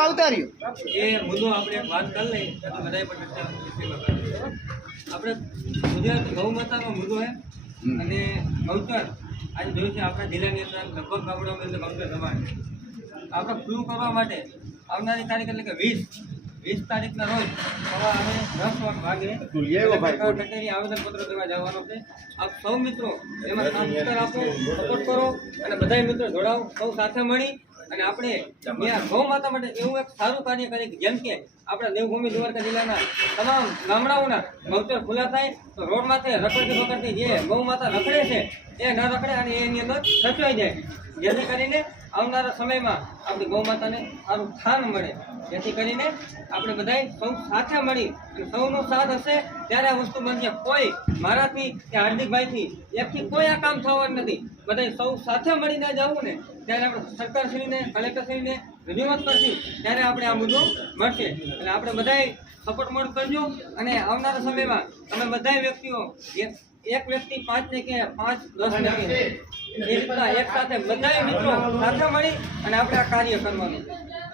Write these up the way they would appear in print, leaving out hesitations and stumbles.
આવતા રહ્યો એ મુદ્દો આપણે વાત કરી લઈએ તો બધાય પર ચર્ચા આપણે ગુજરાત ગૌ માતાનો મુદ્દો છે અને ગૌચર આજે જોયું છે આપણા જિલ્લાની અંદર લગભગ ગામડાઓની અંદર ગૌચર દબાણ આપણે પૂરું કરવા માટે આવનારી તારીખ એટલે કે 20 તારીખના રોજ સવારે 10 વાગે કચેરી આવેદનપત્ર દેવા જવાનું છે. આપ સૌ મિત્રો એમાં સાથ આપો, સપોર્ટ કરો અને બધા મિત્રો જોડાઓ, સૌ સાથે મળી અને આપણે ત્યાં ગૌ માતા માટે એવું એક સારું કાર્ય કરીએ જેમ કે આપણા દેવભૂમિ દ્વારકા જિલ્લાના તમામ ગામડાઓના ગૌચર ખુલ્લા થાય તો રોડ માથે રખડતી જે ગૌ માતા રખડે છે એ ન રખડે અને એની અંદર સચવાઈ જાય, જેથી કરીને આવનારા સમયમાં આપણી ગૌ માતાને સારું સ્થાન મળે. જેથી કરીને આપણે બધાય સૌ સાથે મળી અને સૌનો સાથ હશે ત્યારે આ વસ્તુ બનશે. કોઈ મારાથી કે હાર્દિકભાઈથી એકથી કોઈ આ કામ થવાનું નથી. બધાય સૌ સાથે મળીને જવું ને ત્યારે આપણે સરકારશ્રીને કલેક્ટરશ્રીને રજૂઆત કરશું ત્યારે આપણે આ મુદ્દો મળશે. એટલે આપણે બધાય સપોર્ટ મોડ કરજો અને આવનારા સમયમાં તમે બધા વ્યક્તિઓ એક વ્યક્તિ 5 ને કે 5-10 ને કે એ રીતના એક સાથે બધા મિત્રો સાથે મળી અને આપણે આ કાર્ય કરવાનું.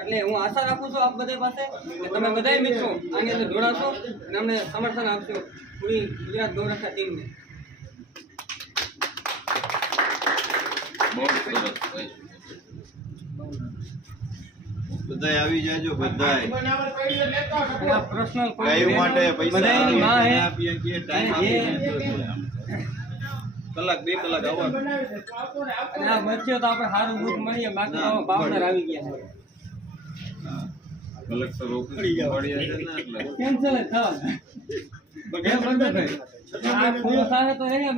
એટલે હું આશા રાખું છું આપ બધા પાસે કે તમે બધા મિત્રો આની અંદર જોડાશો અને અમને સમર્થન આપશો પૂરી ગુજરાત ગૌરક્ષા ટીમને. બધાય આવી જાજો. બધાય પર્સનલ ગાયો માટે પૈસા બધાયની માં હે આપીએ કે ટાઈમ આપીએ કલાક 2 કલાક આવવાનું અને આ બચ્યો તો આપણે સારું દૂધ મળીએ. બાકી તો ભાવનગર આવી ગયા છે કલેક્ટર ઓફિસ પડ્યા છે ને એટલે કેન્સલ જ થવાનું. બંધ થાય આ પૂરો થાય તો રહી